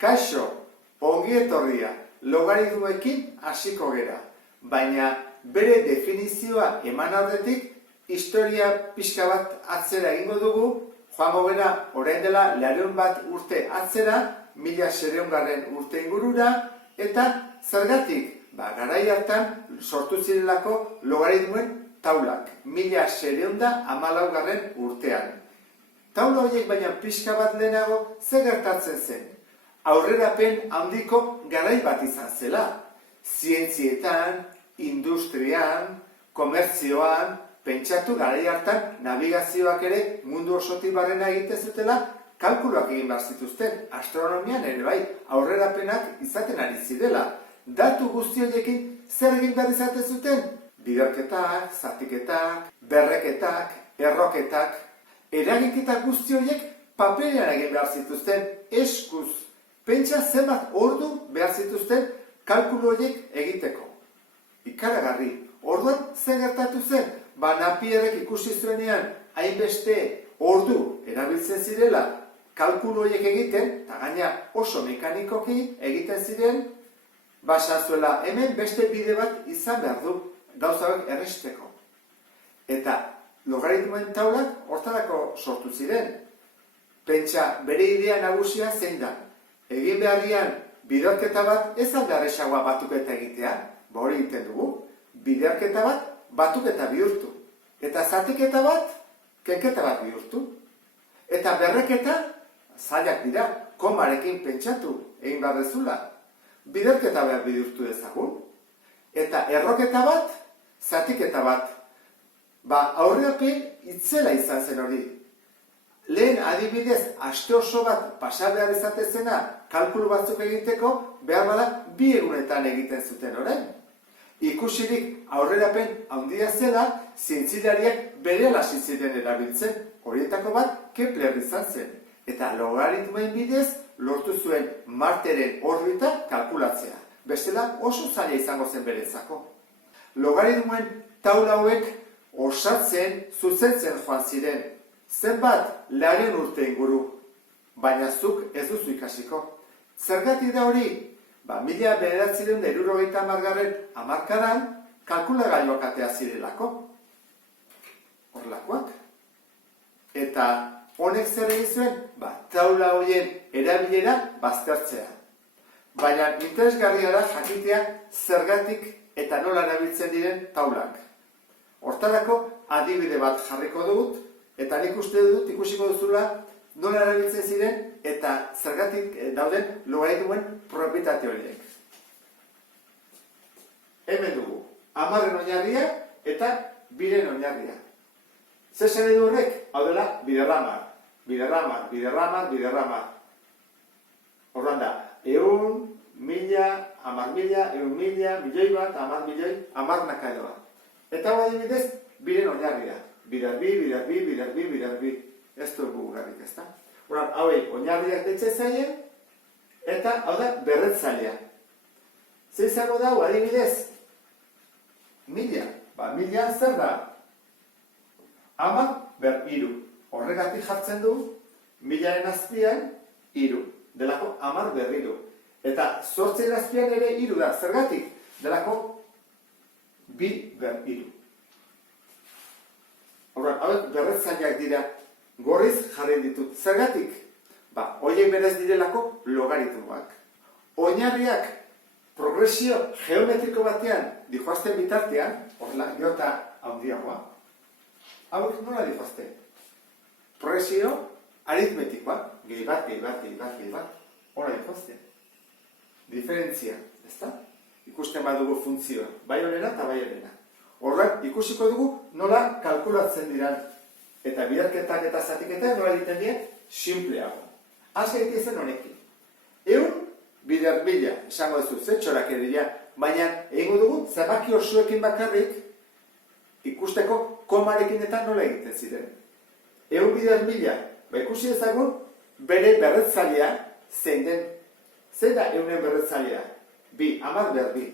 Kaixo, ongi etorria, logaritmoekin hasiko gera, baina bere definizioa eman aurretik historia pixka bat atzera egingo dugu, joango gera orain dela 100 urte atzera, 1700 urte ingurura, eta zergatik, garai hartan sortu zirelako logaritmoen taulak, 1714 urtean. Taula horiek baina pixka bat lehenago zer gertatzen zen. Aurrerapen handiko garai bat izan zela. Zientzietan, industrian, komertzioan, pentsatu garai hartan navigazioak ere mundu osotik barrena egiten zutela, kalkuluak egin behar zituzten, astronomian ere bai, aurrerapenak izaten ari zirela. Datu guzti horiekin zer egin behar izaten zuten? Biderketak, zatiketak, berreketak, erroketak, eragiketak guzti horiek paperean egin behar zituzten, eskuz. Pentsa zenbat ordu behar zituzten kalkulu horiek egiteko. Ikaragarri, orduan zer gertatu zen? Napierrek ikusi zuenean hainbeste ordu erabiltzen zirela kalkulu horiek egiten, eta gaina oso mekanikoki egiten ziren, basazuela hemen beste bide bat izan behar du gauzak erresteko. Eta logaritmoen taulak hortarako sortu ziren. Pentsa, bere idea nagusia zein da. Egin beharrian biderketa bat ez aldarrexagoa batuketa egitea, hori egiten dugu, biderketa bat batuketa bihurtu. Eta zatiketa bat, kenketa bat bihurtu. Eta berreketa, zailak dira, komarekin pentsatu egin behar dezula. Biderketa behar bihurtu dezagun. Eta erroketa bat, zatiketa bat. Aurreapen itzela izan zen hori. Lehen adibidez, aste oso bat pasa behar izatezena kalkulu batzuk egiteko, behar bada 2 egunetan egiten zuten orain. Ikusirik aurrerapen handia zela, zientzilariak berehala hasi ziren erabiltzen, horietako bat Kepler izan zen. Eta logaritmoen bidez lortu zuen Marteren orbita kalkulatzea. Bestela oso zaila izango zen berezako. Logaritmoen taula hauek osatzen, zuzentzen joan ziren. Zenbat 100 urte inguru, baina zuk ez duzu ikasiko. Zergatik da hori? 1970 hamarkadan kalkulagailuak atea zirelako. Horlakoak. Eta honek zer egin zuen? Taula horien erabilera baztertzea. Baina interesgarria da jakitea zergatik eta nola erabiltzen diren taulak. Hortarako adibide bat jarriko dut, eta nik uste dut ikusiko duzula nola erabiltzen ziren eta zergatik dauden logaritmoen propietate horiek. Hemen dugu, 10 oinarria eta 2 oinarria. Zer zen edu horrek? Hau dela, biderramar. Biderramar, biderramar, biderramar. Horran da, 100, 1000, 10.000, 100.000, milioi bat, 10 milioi, 10 nakaedoa. Eta hau adibidez, 2 oinarria. Biderbi, biderbi, biderbi, biderbi. Ez dugu garrik, ez da? Horan, hauei, oinarriak deitzen zaien, eta hau da, berretzailea. Zer izango da, adibidez? 1000. 1000 zer da? 10 ber 3. Horregatik jartzen du, 1000aren azpian, 3. Delako 10 ber 3. Eta 8 azpian ere 3 da. Zergatik? Delako 2 ber 3. Horren, hauek berretzaileak dira, gorriz jarri ditut. Zergatik? Horiek berez direlako logaritmoak. Oinarriak progresio geometriko batean dijoazten bitartean, horrela, jota handiagoa. Hauek nola dijoazten? Progresio aritmetikoa, gehi bat, gehi bat, gehi bat, gehi bat. Hora dijoazten. Diferentzia, ez da? Ikusten badugu funtzioa, bai honera eta bai honera. Horrek, ikusiko dugu nola kalkulatzen diran. Eta biderketak eta zatiketak nola egiten dien, simpleago. Az gaitezen honekin. 100 bider 1000, esango duzu, zetxorak ere dira, baina egingo dugu zenbaki osoekin bakarrik ikusteko komarekin eta nola egiten ziren. 100 bider 1000, ikusi ezagun bere berretzailea zein den. Zein da 100 berretzailea? 2, 10 ber 2.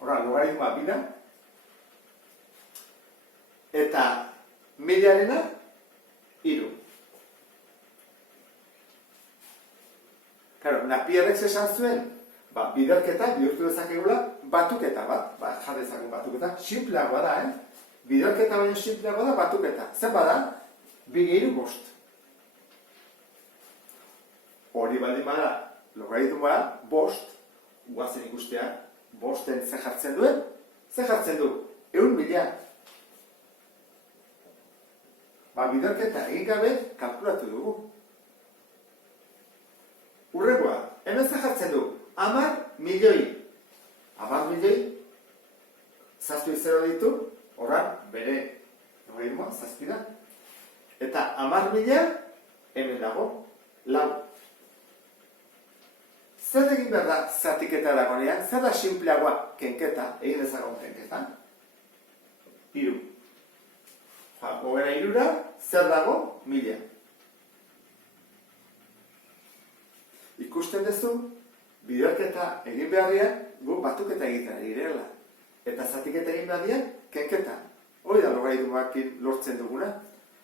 Horra, logaritmoa 2 da. Eta 1000arena 3. Claro, Napierrek esan zuen, biderketa bihurtu dezakegula batuketa bat, jar dezagun batuketa, sinpleagoa da, Biderketa baino sinpleagoa da batuketa. Zer bada? 2 × 5. Hori baldin bada, logaritmoa 5, guazen ikustea, 5-en zer jartzen duen? Zer jartzen du? 100.000. Biderketa egin gabe kalkulatu dugu. Hurrengoa, hemen zer jartzen du? 10.000.000. 10.000.000, 7 0 ditu, horan bere logaritmoa 7 da. Eta 10.000 hemen dago, 4. Zer egin behar da zatiketa dagoenean? Zer da sinpleagoa kenketa, egin dezagun kenketa? 3. 3ra, zer dago? 1.000. Ikusten duzu, biderketa egin beharrian, gu batuketa egiten girela. Eta zatiketa egin beharrian, kenketa. Hori da logaritmoakin lortzen duguna.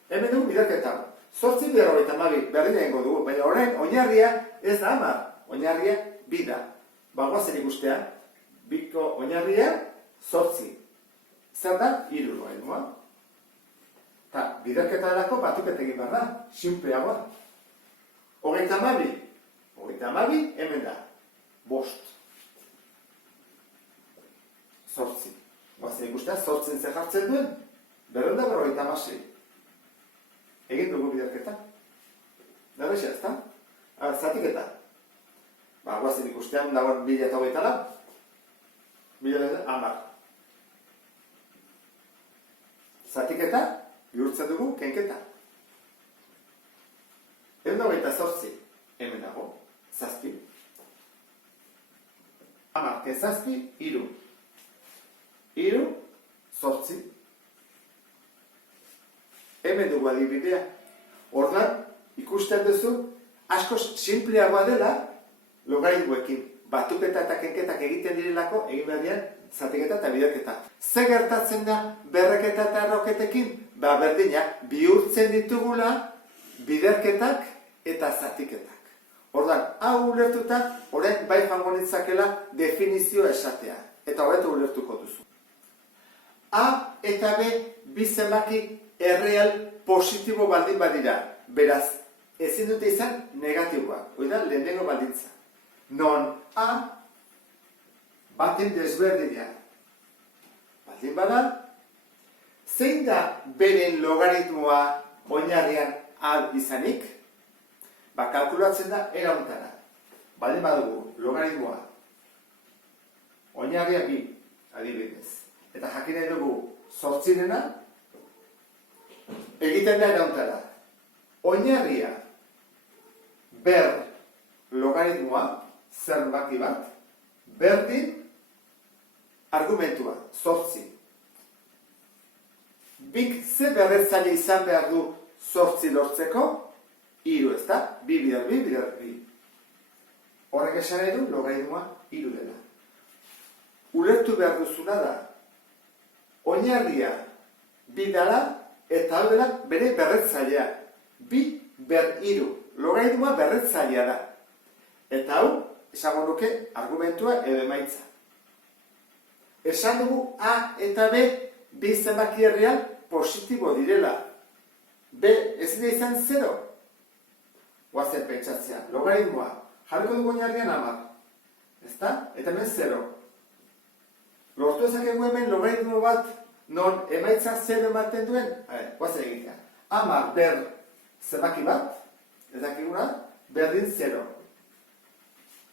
Hemen dugu biderketa. 852 berri egingo dugu, baina orain oinarria ez da 10, oinarria 2 da. Guazen ikustea, 2ko oinarria 8. Zer da? 3 logaritmoa. Eta biderketa delako batuketa egin behar da, sinpleagoa. 32. 32 hemen da. 5. 8. Guazen ikustea, 8 zer jartzen duen, 256. Egin dugu biderketa. Derrexa, ez da? Zatiketa. Guazen ikustean dagoen 1024. 1010. Zatiketa, bihurtzen dugu kenketa. 128. Hemen dago. 7. 10 7, 3. 3, 8. Hemen dugu adibidea. Ordan, ikusten duzu, asko sinpleagoa dela logaritmoekin. Batuketa eta kenketak egiten direlako, egin behar zatiketa eta biderketa. Ze gertatzen da berreketa eta erroketekin? Berdina, bihurtzen ditugula biderketak eta zatiketak. Ordan, hau ulertuta, orain bai joango nitzakela definizioa esatea. Eta hobeto ulertuko duzu. A eta B bi zenbaki erreal positibo baldin badira. Beraz, ezin dute izan negatiboak. Hori da, lehenengo baldintza. Non A baten desberdina baldin bada, zein da beren logaritmoa oinarrian al izanik? Kalkulatzen da era hontara. Baldin badugu logaritmoa oinarria 2, adibidez. Eta jakin nahi dugu 8rena, egiten da era hontara. Oinarria ber logaritmoa, zenbaki bat, berdin argumentua, 8. Bik ze berretzaile izan behar du 8 lortzeko? 3, ez da? 2 bider 2 bider 2. Horrek esan nahi du logaritmoa 3 dela. Ulertu behar duzuna da, oinarria 2 dela eta hau dela bere berretzailea. 2 ber 3, logaritmoa berretzailea da. Eta hau, esango nuke, argumentua edo emaitza. Esan dugu A eta B bi zenbaki erreal positibo direla. B ezin da izan 0. Guazen pentsatzea, logaritmoa, jarriko dugu oinarrian 10. Ezta? Eta hemen 0. Lortu ezakegu hemen logaritmo bat non emaitza 0 ematen duen? Guazen egitea. 10 ber zenbaki bat, ezakeguna, berdin 0.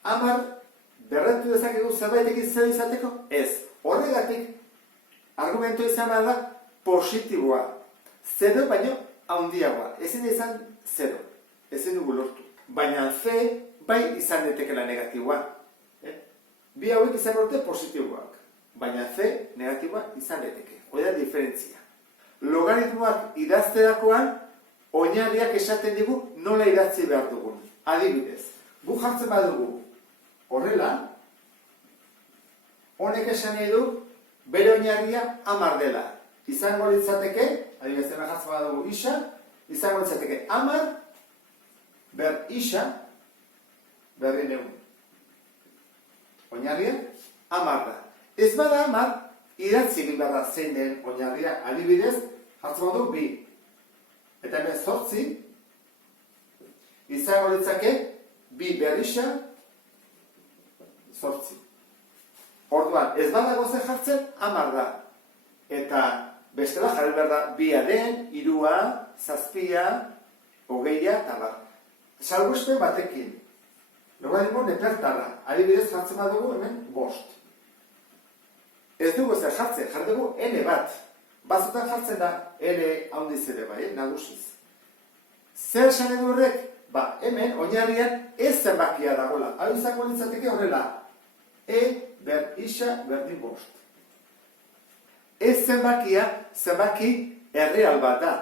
10 berretu dezakegu zerbaitekin 0 izateko? Ez. Horregatik, argumentu izan behar da positiboa. 0 baino handiagoa. Ezin da izan 0. Ezin dugu lortu. Baina C bai izan daitekeela negatiboa. Bi hauek izan dute positiboak. Baina C negatiboa izan daiteke. Hori da diferentzia. Logaritmoak idazterakoan oinarriak esaten digu nola idatzi behar dugun. Adibidez, gu jartzen badugu horrela, honek esan nahi du bere oinarria 10 dela. Izango litzateke, adibidez, hemen jartzen badugu isa, izango litzateke 10 ber isa berrineun. Oinarria, 10 da. Ez bada 10, idatzi egin behar da zein den oinarria, adibidez, hartzen badu 2. Eta hemen 8, izango litzake 2 berrisa 8. Orduan, ez badago zer jartzen, 10 da. Eta bestela jarri behar da 2-aren, 3, 7, 20 eta bar. Salbuespen batekin. Logaritmo nepertarra. Adibidez jartzen badugu hemen 5. Ez dugu zer jartzen, jarri dugu n bat. Batzutan jartzen da n handiz ere bai, nagusiz. Zer esan edu horrek? Ba, hemen oinarrian ez zenbakia dagoela. Hau izango litzateke horrela. Ber isa berdin 5. Ez zenbakia, zenbaki erreal bat da.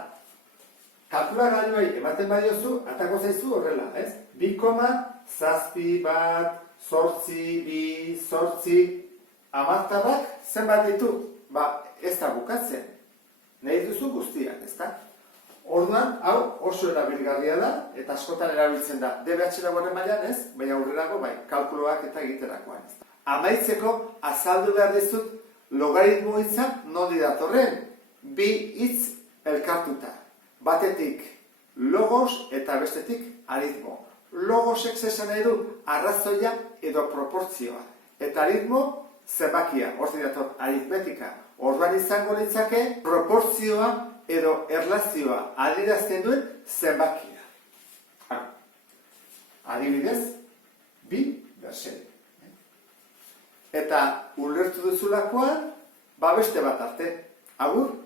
Kalkulagailuei ematen badiozu, atako zaizu horrela, ez? 2,7 bat, 8, 2, 8, amartarrak zenbat ditu? Ba, ez da bukatzen. Nahi duzu guztiak, ez da? Orduan, hau oso erabilgarria da, eta askotan erabiltzen da. DBH dagoaren mailan ez, baina aurrerago bai, kalkuloak eta egiterakoan ez da. Amaitzeko, azaldu behar dizut, logaritmo hitzak nodi datorren, 2 hitz elkartuta. Batetik logos eta bestetik aritmo. Logosek esan nahi du arrazoia edo proportzioa. Eta aritmo zenbakia, hortik dator aritmetika. Orduan izango litzake proportzioa edo erlazioa adierazten duen zenbakia. Adibidez, 2 bersei. Eta ulertu duzulakoan, beste bat arte. Agur!